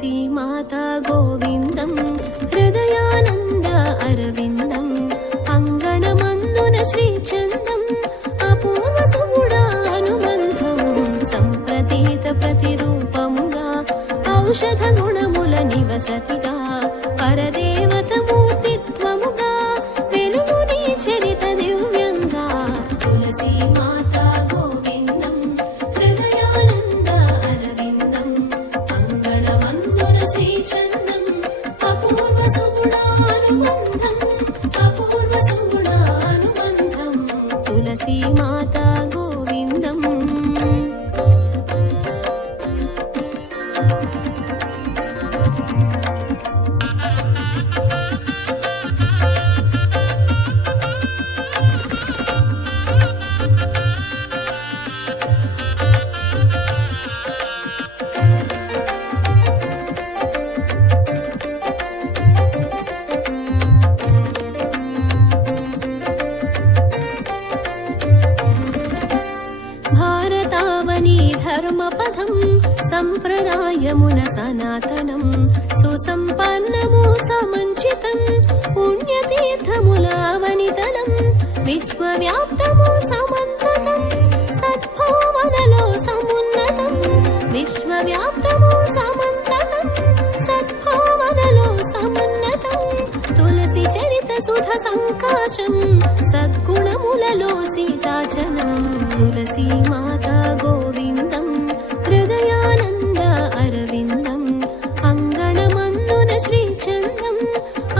తులసీ మాతా గోవిందం హృదయానంద అరవిందం అంగణమందున శ్రీచందం అపూర్వ సుగుణానుబంధం సంప్రతీత ప్రతిరూపముగా ఔషధ గుణముల నివసతిగా పరదేవత మూర్తిత్వముగా వెలుగుని చరిత దివ్యంగా తులసీ మాతా గోవిందం హృదయానంద అరవిందం అంగళవందున శ్రీచందం అపూర్వ సుగుణానుబంధం తులసీ మాతా గోవిందం. భారతావని ధర్మపథం సంప్రదాయమున సనాతనం సుసంపన్నము సమంచితం పుణ్యతీర్థముల అవనితలం విశ్వవ్యాప్తము సమంతతం సద్భావనలో సమున్నతం విశ్వవ్యాప్తము సమంతతం సద్భావనలో సమున్నతం తులసి చరిత సుధ సంకాశం సద్గుణములలో సీతాచలం తులసీ మాతా గోవిందం హృదయానంద అరవిందం అంగణమందున శ్రీచందం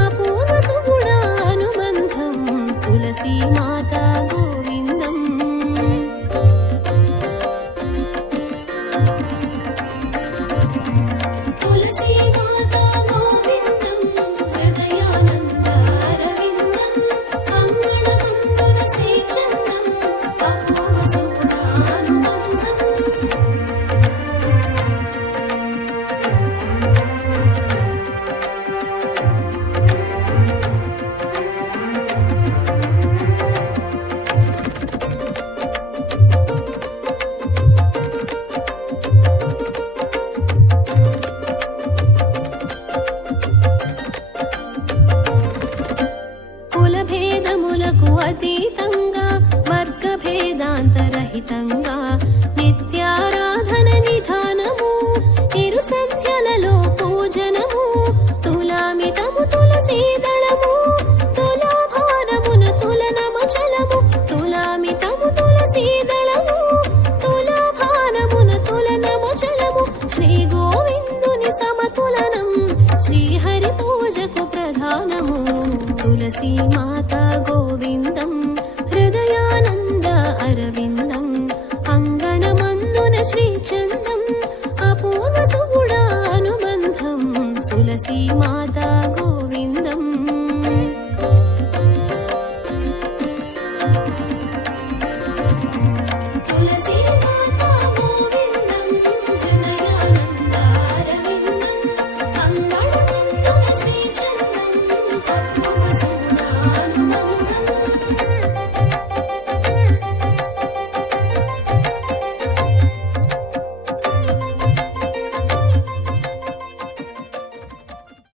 అపూర్వ సుగుణానుబంధం తులసీ మాతా గోవిందం. తులసీ మాతా గోవిందం హృదయానంద అరవిందం అంగణమందున శ్రీచందం అపూర్వ సుగుణానుబంధం. కులభేదములకు అతీతంగా వర్గభేదాంతరహితంగా నిత్యారాధన నిధానము ఇరు సంధ్యలలో పూజనము తులామితము తులసీదళము తులాభారమున తులనమచలము తులామితము తులసీదళము తులాభారమున తులనమచలము శ్రీ గోవిందుని సమతులనం శ్రీహరి పూజకు ప్రధానము తులసీ మా